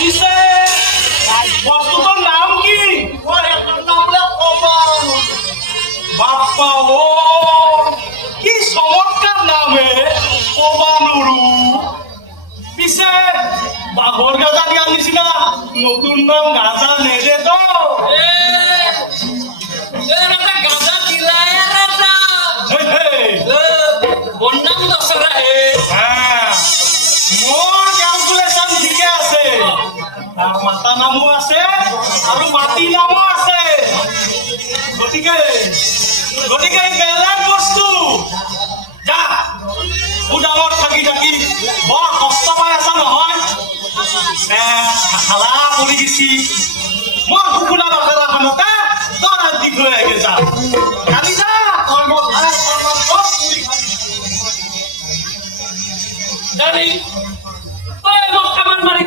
পিছে বস্তুটোৰ নাম কি? বাপ্পা ও কি চমৎকাৰ নাম হে, কবা নৰু। পিছে বাঘৰ গাজা দিয়াৰ নিচিনা নতুন নাম গাজা নেদে তো? গাজা দিলাই ৰাজা হেই, হেই। বন্নাম দচৰা হে মোৰ কেলকুলেশ্যন ঠিকে আছে। তাৰ মাতা নামো আছে আৰু মাটি নামো আছে। গতিকে বেলেগ বস্তু যা উদালত থাকি থাকি বৰ কষ্ট পাই আছা নহয়। খালা পৰি গেছি মোৰ কুকুৰা বাজাৰখনতে তোৰ দি থৈ আগে যা কালি যা জানি তই মোক কামান মাৰি